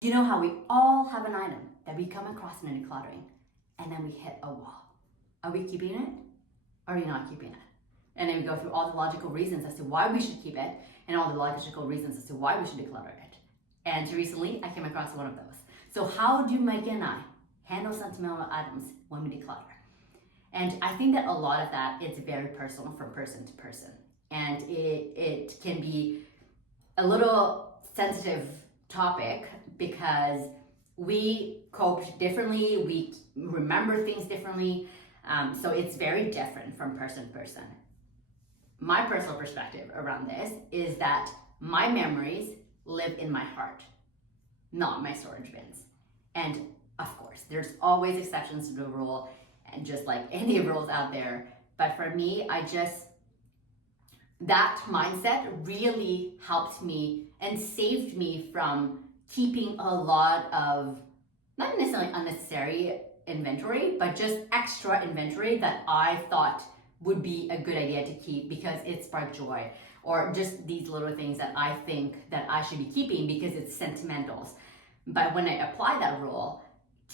You know how we all have an item that we come across in a decluttering and then we hit a wall. Are we keeping it or are we not keeping it? And then we go through all the logical reasons as to why we should keep it and all the logical reasons as to why we should declutter it. And recently I came across one of those. So how do Mike and I handle sentimental items when we declutter? And I think that a lot of that is very personal from person to person. And it can be a little sensitive topic because we cope differently, we remember things differently, so it's very different from person to person. My personal perspective around this is that my memories live in my heart, not my storage bins. And of course, there's always exceptions to the rule, and just like any rules out there, but for me, that mindset really helped me and saved me from keeping a lot of, not necessarily unnecessary inventory, but just extra inventory that I thought would be a good idea to keep because it sparked joy, or just these little things that I think that I should be keeping because it's sentimentals. But when I apply that rule,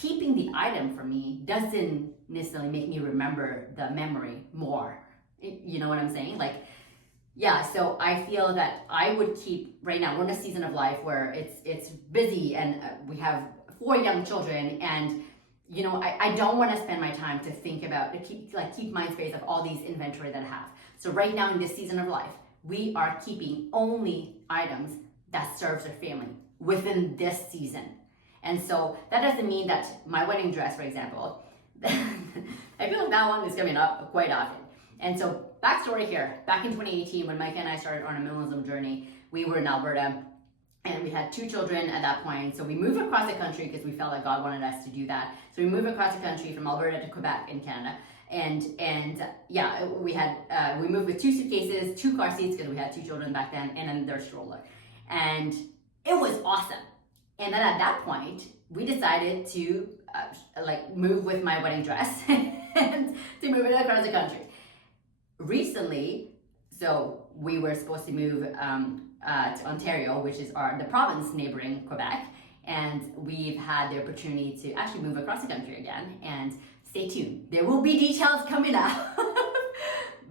keeping the item for me doesn't necessarily make me remember the memory more. You know what I'm saying? Yeah, so I feel that I would keep, right now, we're in a season of life where it's busy and we have 4 young children, and I don't want to spend my time to think about, to keep mind space of all these inventory that I have. So right now in this season of life, we are keeping only items that serves our family within this season. And so that doesn't mean that my wedding dress, for example, I feel like that one is coming up quite often. And so backstory here, back in 2018, when Mike and I started on a minimalism journey, we were in Alberta and we had 2 children at that point. So we moved across the country because we felt like God wanted us to do that. So we moved across the country from Alberta to Quebec in Canada. And yeah, we moved with 2 suitcases, 2 car seats because we had 2 children back then, and then their stroller. And it was awesome. And then at that point, we decided to move with my wedding dress and to move it across the country. Recently, so we were supposed to move to Ontario, which is the province neighboring Quebec, and we've had the opportunity to actually move across the country again. And stay tuned, there will be details coming out,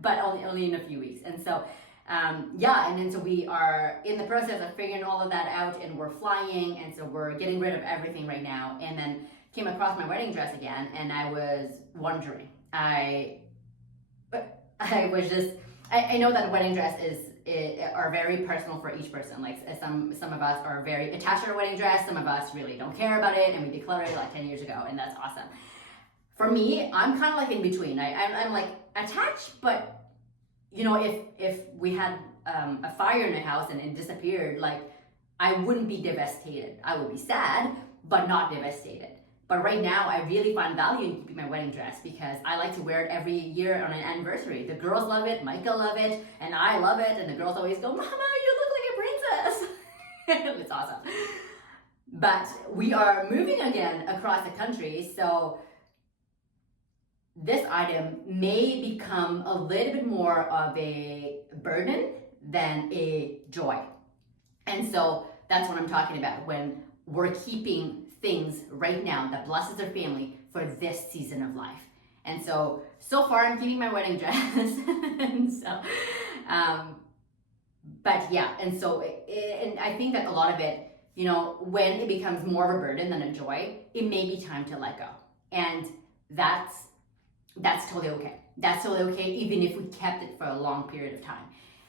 but only in a few weeks. And so and then so we are in the process of figuring all of that out, and we're flying, and so we're getting rid of everything right now. And then came across my wedding dress again, and I was wondering, I know that wedding dresses are very personal for each person. Like some of us are very attached to our wedding dress, some of us really don't care about it, and we decluttered it like 10 years ago, and that's awesome. For me, I'm kind of like in between. I'm like attached, but if we had a fire in the house and it disappeared, I wouldn't be devastated. I would be sad, but not devastated. But right now, I really find value in keeping my wedding dress because I like to wear it every year on an anniversary. The girls love it, Micah love it, and I love it. And the girls always go, "Mama, you look like a princess." It's awesome. But we are moving again across the country, so this item may become a little bit more of a burden than a joy. And so that's what I'm talking about when we're keeping things right now that blesses our family for this season of life. And so far I'm keeping my wedding dress. And so, but yeah, and so, and I think that a lot of it, when it becomes more of a burden than a joy, it may be time to let go. And that's totally okay. That's totally okay, even if we kept it for a long period of time.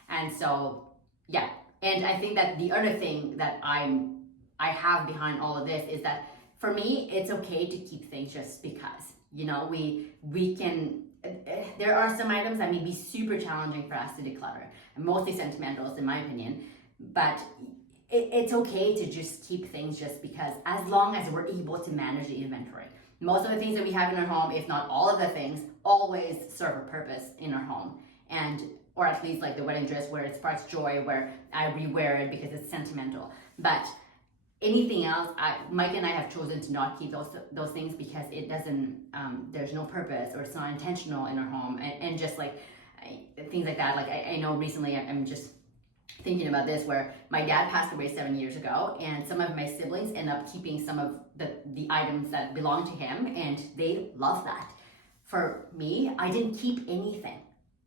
And so, yeah. And I think that the other thing that I have behind all of this is that for me, it's okay to keep things just because, we can, there are some items that may be super challenging for us to declutter, mostly sentimentals in my opinion, but it's okay to just keep things just because, as long as we're able to manage the inventory. Most of the things that we have in our home, if not all of the things, always serve a purpose in our home. Or at least like the wedding dress where it sparks joy, where I rewear it because it's sentimental. But anything else, Mike and I have chosen to not keep those things because it doesn't, there's no purpose or it's not intentional in our home. And just things like that. Like I know recently I'm just thinking about this, where my dad passed away 7 years ago, and some of my siblings end up keeping some of the items that belong to him, and they love that. For me, I didn't keep anything,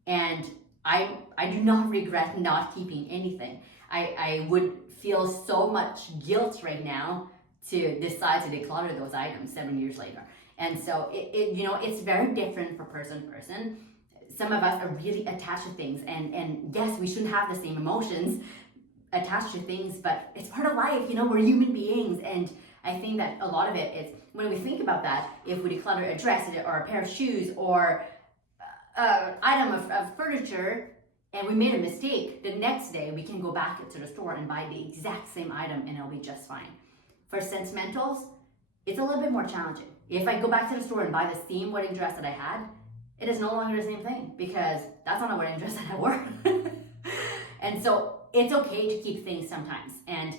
and I do not regret not keeping anything. I would feel so much guilt right now to decide to declutter those items 7 years later. And so it's very different for person to person. Some of us are really attached to things, and yes, we shouldn't have the same emotions attached to things, but it's part of life. We're human beings, and I think that a lot of it is, when we think about that, if we declutter a dress or a pair of shoes or an item of furniture, and we made a mistake, the next day we can go back to the store and buy the exact same item and it'll be just fine. For sentimentals, it's a little bit more challenging. If I go back to the store and buy the same wedding dress that I had, it is no longer the same thing, because that's not a wedding dress that I wore. And so it's okay to keep things sometimes. And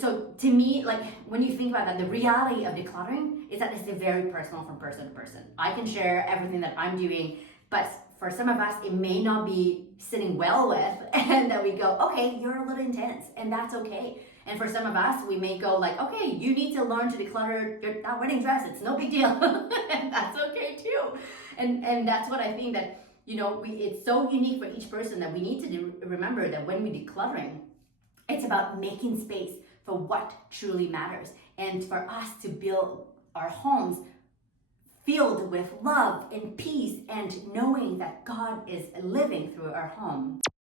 so to me, like, when you think about that, the reality of decluttering is that it's very personal from person to person. I can share everything that I'm doing, but for some of us, it may not be sitting well with, and that we go, okay, you're a little intense, and that's okay. And for some of us, we may go like, okay, you need to learn to declutter that wedding dress. It's no big deal. And that's okay too. And that's what I think that, it's so unique for each person, that we need to remember that when we're decluttering, it's about making space for what truly matters, and for us to build our homes filled with love and peace, and knowing that God is living through our home.